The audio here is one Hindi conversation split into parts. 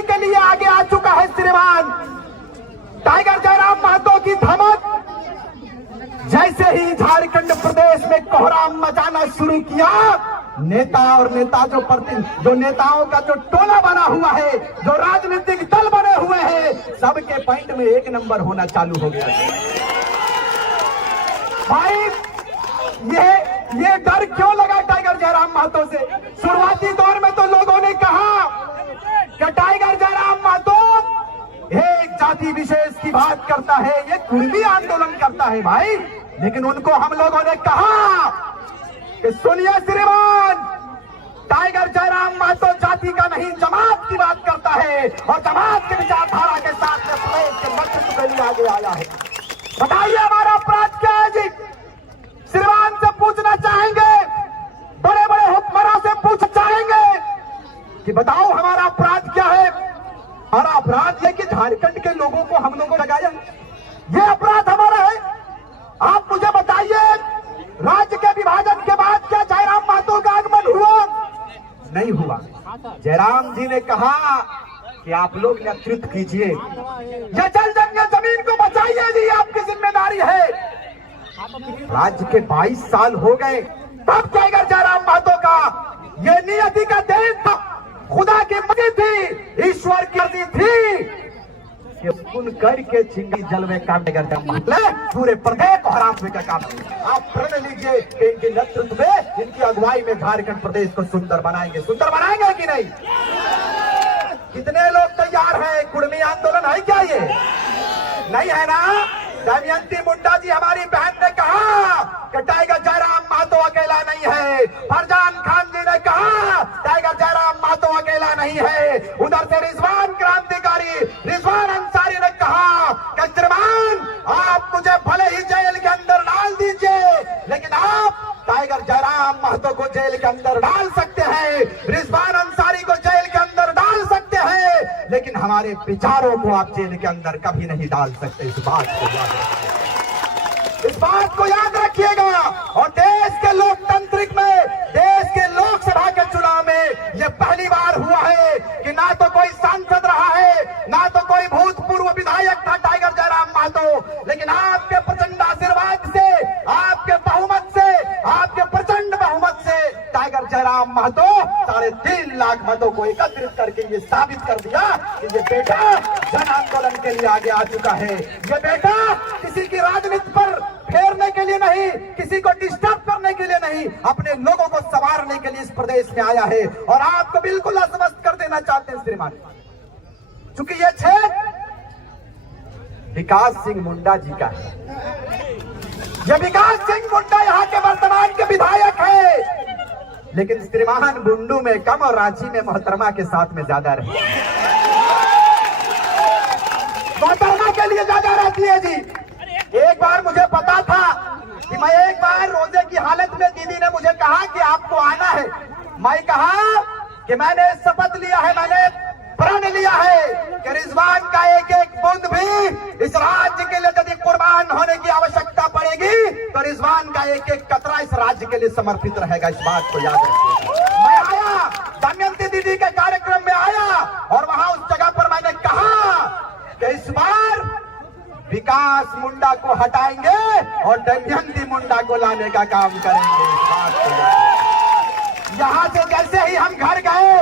लड़ने के लिए आगे आ चुका है श्रीमान टाइगर जयराम महतो की धमक। जैसे ही झारखंड प्रदेश में कोहराम मचाना शुरू किया, नेता और नेता जो नेताओं का जो टोला बना हुआ है, जो राजनीतिक दल बने हुए हैं, सबके पॉइंट में एक नंबर होना चालू हो गया। भाई ये डर क्यों लगा टाइगर जयराम महतो से? शुरुआती दौर में तो लोगों ने कहा कि टाइगर जयराम महतो एक जाति विशेष की बात करता है, ये कुर्मी आंदोलन करता है भाई। लेकिन उनको हम लोगों ने कहा कि सुनिए श्रीमान, टाइगर जयराम महतो जाति का नहीं जमात की बात करता है और जमात के विचारधारा के साथ में प्रदेश के नेतृत्व के लिए आगे आया है। बताइए हमारा अपराध क्या है जी? श्रीमान से पूछना चाहेंगे, बड़े बड़े हुक्मरान से पूछना चाहेंगे कि बताओ हमारा अपराध क्या है? हमारा अपराध है कि झारखंड के लोगों को हम लोगों लगाया, ये अपराध हमारा है। आप मुझे बताइए, राज्य के विभाजन के बाद क्या जयराम महतो का आगमन हुआ? नहीं हुआ। जयराम जी ने कहा कि आप लोग नेतृत्व कीजिए, ये जल जंगल जमीन को बचाइए जी, आपकी जिम्मेदारी है। राज्य के 22 साल हो गए, तब टाइगर जयराम महतो का ये नियति का देन था, खुदा की मर्जी थी, ईश्वर की मर्जी थी कि सुन करके चिंगी जल में काम पूरे प्रदेश को हराम का काम। आप प्रण लीजिए कि इनके नेतृत्व में, इनकी अगुवाई में झारखंड प्रदेश को सुंदर बनाएंगे। सुंदर बनाएंगे कि नहीं? कितने लोग तैयार हैं? कुर्मी आंदोलन है क्या ये? नहीं है ना? दमयंती मुंडा जी हमारी बहन ने कहा कि टाइगर जयराम महतो अकेला नहीं है। फरजान खान जी ने कहा टाइगर जयराम महतो अकेला नहीं है। उधर से रिजवान क्रांतिकारी रिजवान अंसारी ने कहा कि श्रीमान आप मुझे भले ही जेल के अंदर डाल दीजिए, लेकिन आप टाइगर जयराम महतो को जेल के अंदर डाल सकते हैं, रिजवान अंसारी को जेल के अंदर डाल सकते हैं, लेकिन हमारे विचारों को आप जेल के अंदर कभी नहीं डाल सकते। इस बात को याद रखिएगा। और देश के लोकतांत्रिक में, देश के लोकसभा के चुनाव में यह पहली बार हुआ है कि ना तो कोई सांसद रहा है, ना तो कोई भूतपूर्व विधायक था टाइगर जयराम महतो, लेकिन आपके प्रचंड आशीर्वाद से, आपके बहुमत से, आपके प्रचंड बहुमत से टाइगर जयराम महतो 3.5 लाख मतों को एकत्रित करके ये साबित कर दिया कि ये बेटा जन आंदोलन के लिए आगे आ चुका है। ये बेटा किसी की राजनीति पर फेरने के लिए नहीं, किसी को डिस्टर्ब करने के लिए नहीं, अपने लोगों को संवारने के लिए इस प्रदेश में आया है। और आपको बिल्कुल आश्वस्त कर देना चाहते हैं श्रीमान, चूंकि ये क्षेत्र विकास सिंह मुंडा जी का है, ये विकास सिंह मुंडा यहाँ के वर्तमान के विधायक है, लेकिन श्रीमान बुंडू में कम और रांची में मोहतरमा के साथ में ज्यादा रहे, मोहतरमा के लिए ज्यादा रहती है जी। एक बार मुझे पता था कि मैं एक बार रोजे की हालत में, दीदी ने मुझे कहा कि आपको आना है। मैं कहा कि मैंने शपथ लिया है, मैंने प्रण लिया है कि रिजवान का एक एक बूंद भी इस राज्य के लिए यदि कुर्बान होने की आवश्यकता पड़ेगी तो रिजवान का एक एक कतरा इस राज्य के लिए समर्पित रहेगा। इस बात को याद रखिए। मैं आया, दमयंती दीदी के कार्यक्रम में आया और वहां उस जगह पर मैंने कहा कि इस बार विकास मुंडा को हटाएंगे और दमयंती मुंडा को लाने का काम करेंगे। इस बात को यहां से जैसे ही हम घर गए,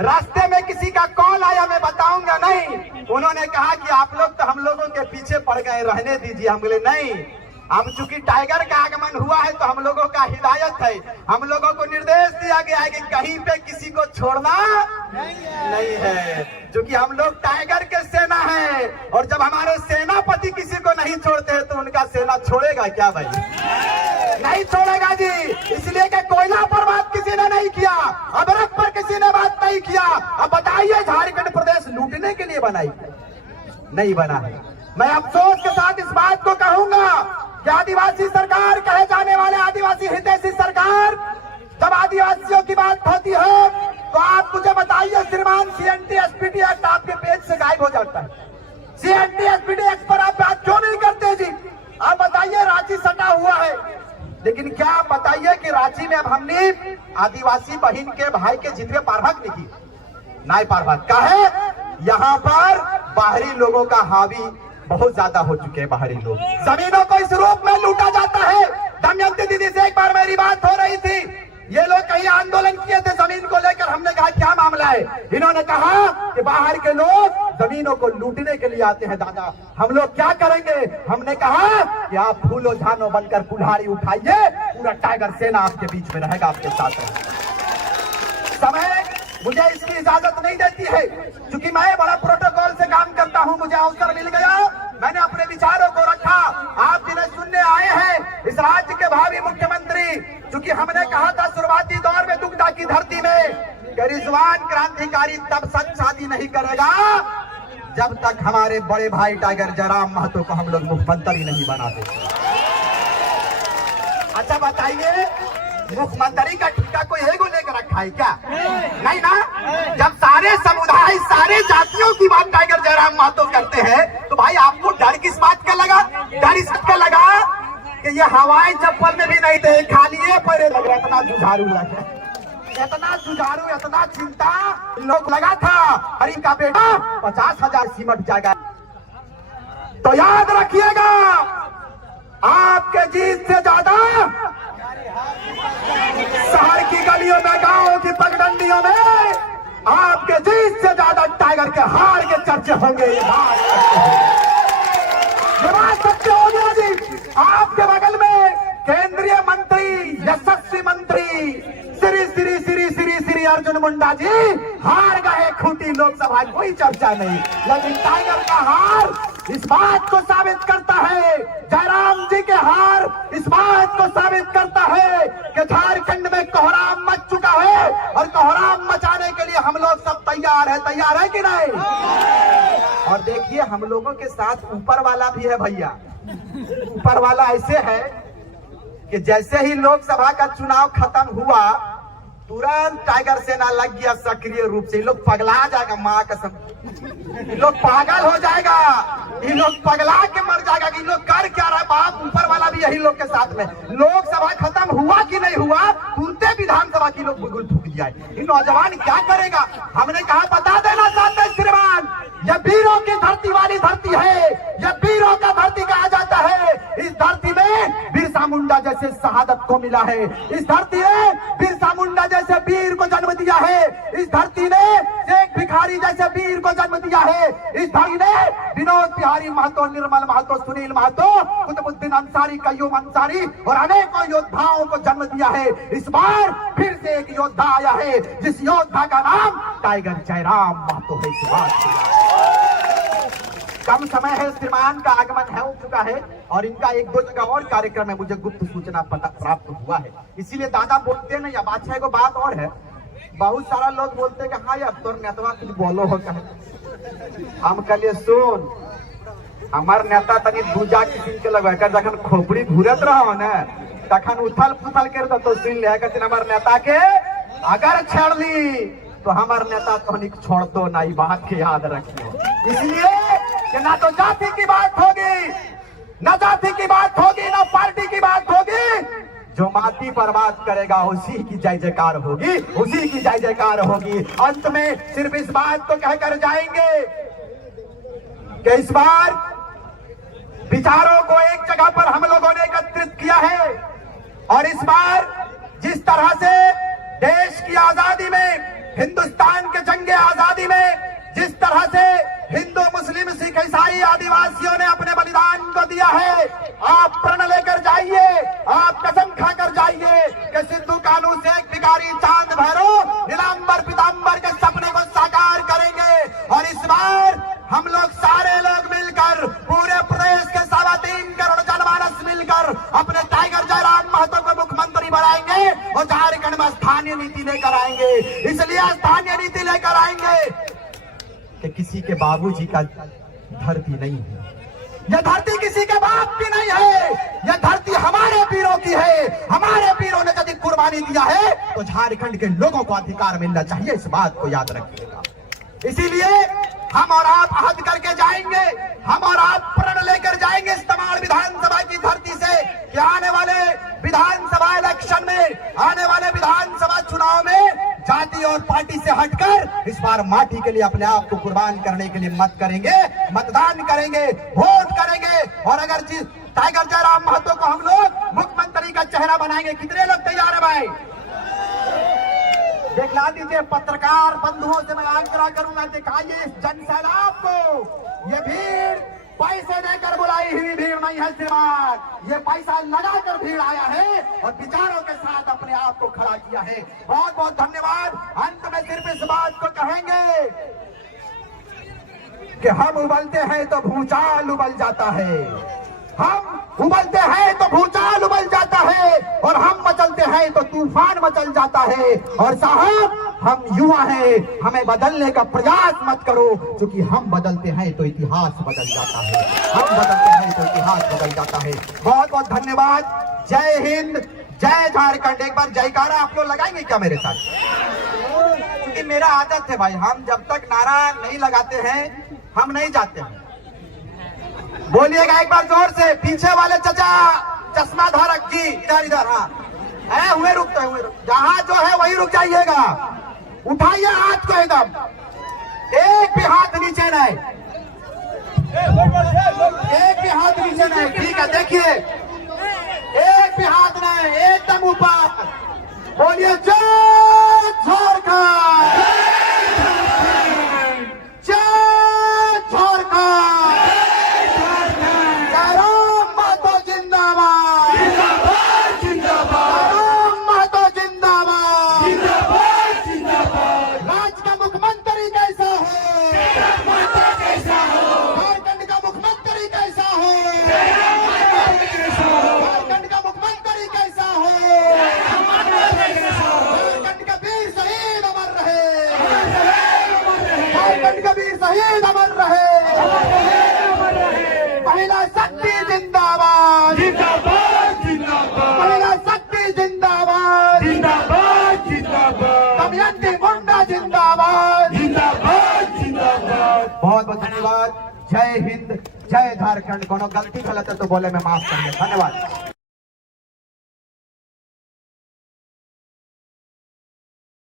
रास्ते में किसी का कॉल आया, मैं बताऊंगा नहीं, उन्होंने कहा कि आप लोग तो हम लोगों के पीछे पड़ गए, रहने दीजिए। हम बोले नहीं, अब चूंकि टाइगर का आगमन हुआ है तो हम लोगों का हिदायत है, हम लोगों को निर्देश दिया गया है कि कहीं पे किसी को छोड़ना नहीं है, क्योंकि हम लोग टाइगर के सेना है। और जब हमारे सेनापति किसी को नहीं छोड़ते हैं तो उनका सेना छोड़ेगा क्या भाई? नहीं छोड़ेगा जी। इसलिए कि कोयला पर बात किसी ने नहीं किया, अदरक पर किसी ने बात नहीं किया। अब बताइए झारखंड प्रदेश लूटने के लिए बनाई? नहीं बना है। मैं अफसोस के साथ इस बात को कहूंगा कि आदिवासी सरकार कहे जाने वाले आदिवासी हितैषी सरकार, जब आदिवासियों की बात होती है तो आप मुझे बताइए श्रीमान, सीएनटी एसपीटी एक्ट आपके पेज से गायब हो जाता है। सीएनटी एसपीटी एक्ट पर आप बात क्यों नहीं करते जी? आप बताइए, रांची सटा हुआ है, लेकिन क्या आप बताइए कि रांची में अब हमने आदिवासी बहन के भाई के जितने पारभाग लिखी, नाय पारभाग का है यहाँ पर बाहरी लोगों का हावी बहुत ज्यादा हो चुके हैं। बाहरी लोग, जमीनों को इस रूप में लूटा जाता है। दमयंती दीदी से एक बार मेरी बात हो रही थी, ये लोग कहीं आंदोलन किए थे जमीन को लेकर। हमने कहा क्या मामला है? इन्होंने कहा कि बाहर के लोग जमीनों को लूटने के लिए आते हैं दादा, हम लोग क्या करेंगे? हमने कहा कि आप फूलो झानो बनकर कुल्हाड़ी उठाइए, पूरा टाइगर सेना आपके बीच में रहेगा, आपके साथ रहेगा। समय मुझे इसकी इजाजत नहीं देती है, क्योंकि मैं बड़ा प्रोटोकॉल से काम करता हूं। मुझे अवसर मिल गया, मैंने अपने विचारों को रखा। आप जिन्हें सुनने आए हैं इस राज्य के भावी मुख्यमंत्री, क्योंकि हमने कहा था शुरुआती दौर में दुग्धा की धरती में कि रिजवान क्रांतिकारी तब तक शादी नहीं करेगा जब तक हमारे बड़े भाई टाइगर जयराम महतो को हम लोग मुख्यमंत्री नहीं बना देते। अच्छा बताइए, मुख्यमंत्री का ठेका कोई एगो लेकर रखा है क्या? नहीं ना। जब सारे समुदाय, सारे जातियों की बात टाइगर जयराम महतो करते हैं, तो भाई आपको डर किस बात का लगा? डर इस बात का लगा कि ये हवाई चप्पल में भी नहीं थे, खाली ये परे लग रहा, इतना जुझारू लगा, इतना जुझारू, इतना चिंता लोग लगा था। अरे इनका बेटा 50,000 सिमट जाएगा। तो याद रखिएगा, आपके जीत से ज्यादा शहर की गलियों में, गांवों की पगडंडियों में आपके जीत से ज्यादा टाइगर के हार के चर्चे होंगे। ये बात सत्य हो गया जी। आपके बगल में केंद्रीय मंत्री, यशस्वी मंत्री श्री श्री श्री श्री श्री अर्जुन मुंडा जी हार गए खूंटी लोकसभा, कोई चर्चा नहीं। लेकिन टाइगर का हार इस बात को साबित करता है, जयराम जी के हार इस बात को साबित करता है कि झारखंड में कोहराम मच चुका है, और कोहराम मचाने के लिए हम लोग सब तैयार है। तैयार है कि नहीं? और देखिए, हम लोगों के साथ ऊपर वाला भी है भैया। ऊपर वाला ऐसे है कि जैसे ही लोकसभा का चुनाव खत्म हुआ, तुरंत टाइगर सेना लग गया सक्रिय रूप से। ये लोग पगला जाएगा, माँ कसम, ये लोग पागल हो जाएगा, ये लोग पगला के मर जाएगा कि लोग कर क्या रहा है। बाप ऊपर वाला भी यही लोग के साथ में। लोकसभा खत्म हुआ कि नहीं हुआ, तुरंत विधानसभा की लोग बुलबुल फूक दिया है। ये नौजवान क्या करेगा? हमने कहा बता देना चाहते हैं श्रीमान, यह वीरों की धरती वाली धरती है, यह वीरों का धरती कहा जाता है। इस धरती में बिरसा मुंडा जैसे शहादत को मिला है, इस धरती ने बिरसा मुंडा जैसे वीर को जन्म दिया है, इस धरती ने शेख भिखारी जैसे वीर को जन्म दिया है, इस धरती ने विनोद बिहारी महतो, निर्मल महतो, सुनील महतो, कुतुबुद्दीन अंसारी, कय्यूम अंसारी और अनेकों योद्धाओं को जन्म दिया है। इस बार फिर से एक योद्धा आया है, जिस योद्धा का नाम टाइगर जयराम महतो है। इस बात कम समय है, श्रीमान का आगमन हो चुका है, और इनका एक दो जगह और कार्यक्रम है, मुझे गुप्त सूचना प्राप्त हुआ है। इसीलिए दादा बोलते नहीं। अब अच्छा एगो बात और है, बहुत सारा लोग बोलते हैं कि हाँ यार तोर नेतवा कुछ बोलो हो कहे। हम कहलिए सुन, हमार नेता तनी दूजा किस्म के लगा कर जखन खोपड़ी घूरत रहो न, तखन उथल पुथल कर तो सुन ले कहते हमार नेता के अगर छेड़ ली तो हमार नेता तो छोड़ दो ना। बात के याद रखिए, इसलिए कि ना तो जाति की बात होगी, ना जाति की बात होगी, ना पार्टी की बात होगी। जो माटी पर बात करेगा उसी की जय जयकार होगी, उसी की जय जयकार होगी। अंत में सिर्फ इस बात को कहकर जाएंगे कि इस बार विचारों को एक जगह पर हम लोगों ने एकत्रित किया है, और इस बार जिस तरह से देश की आजादी में, हिंदुस्तान के जंगे आजादी में जिस तरह से हिंदू, मुस्लिम, सिख, ईसाई, आदिवासियों ने अपने बलिदान को दिया है, आप प्रण लेकर जाइए, आप कसम खाकर जाइए कि सिद्धू कानू, शेख भिखारी, चांद भैरव, नीलांबर पीतांबर के सपने को साकार करेंगे। और इस बार हम लोग सारे लोग मिलकर, पूरे प्रदेश के 3.25 करोड़ जनमानस मिलकर अपने टाइगर जयराम महतो को मुख्यमंत्री बनाएंगे, और झारखंड में स्थानीय नीति लेकर आएंगे। इसलिए स्थानीय नीति लेकर आएंगे कि किसी के बाबूजी का धरती नहीं है, यह धरती किसी के बाप की नहीं है, यह धरती हमारे वीरों की है। हमारे वीरों ने यदि कुर्बानी दिया है तो झारखंड के लोगों को अधिकार मिलना चाहिए। इस बात को याद रखिएगा। इसीलिए हम और आप अहद करके जाएंगे, हम और आप प्रण लेकर जाएंगे इस तमाम विधानसभा की धरती से कि आने वाले विधानसभा इलेक्शन में, आने वाले विधानसभा चुनाव में जाति और पार्टी से हटकर इस बार माटी के लिए अपने आप को कुर्बान करने के लिए मत करेंगे, मतदान करेंगे, वोट करेंगे। और अगर टाइगर जयराम महतो को हम लोग मुख्यमंत्री का चेहरा बनाएंगे, कितने लोग तैयार है भाई? दिखला दीजिए, पत्रकार बंधुओं से मैं आग्रह करूंगा, दिखाइए इस जन सैलाब को। ये भीड़ पैसे देकर बुलाई हुई भीड़ नहीं है श्रीमान, ये पैसा लगाकर भीड़ आया है और विचारों के साथ अपने आप को खड़ा किया है। बहुत बहुत धन्यवाद। अंत में सिर्फ इस बात को कहेंगे कि हम उबलते हैं तो भूचाल उबल जाता है, हम उबलते हैं तो भूचाल उबल जाता है, और हम मचलते हैं तो तूफान मचल जाता है। और साहब, हम युवा हैं, हमें बदलने का प्रयास मत करो, क्योंकि हम बदलते हैं तो इतिहास बदल जाता है, हम बदलते हैं तो इतिहास बदल जाता है। बहुत बहुत धन्यवाद। जय हिंद, जय झारखंड। एक बार जयकारा आप लोग लगाएंगे क्या मेरे साथ? क्योंकि मेरा आदत है भाई, हम जब तक नारा नहीं लगाते हैं हम नहीं जाते हैं। बोलिएगा एक बार जोर से, पीछे वाले चचा चश्मा धारक जी, इधर इधर। हाँ, हुए रुकते हुए, जहां जो है वही रुक जाइएगा। उठाइए हाथ को एकदम, एक भी हाथ नीचे नहीं, एक भी हाथ नीचे नहीं। ठीक है, देखिए, एक भी हाथ नहीं, एकदम ऊपर। बोलिए जय झारखंड, जय झारखंड, जयराम महतो जिंदाबाद, जिंदाबाद जिंदाबाद, जयराम महतो जिंदाबाद, जिंदाबाद जिंदाबाद। राज्य का मुख्यमंत्री कैसा हो? कैसा हो? झारखंड का मुख्यमंत्री कैसा हो? झारखंड का मुख्यमंत्री कैसा हो? झारखंड का वीर शहीद अमर रहे, झारखंड का वीर शहीद अमर रहे। महिला शक्ति जिंदाबाद, जिंदाबाद जिंदाबाद, महिला शक्ति जिंदाबाद, जिंदाबाद जिंदाबाद, दमयंती मुंडा जिंदाबाद, जिंदाबाद जिंदाबाद। बहुत बहुत धन्यवाद। जय हिंद, जय झारखंड। कोनो गलती गलत है तो बोले, मैं माफ करिए। धन्यवाद।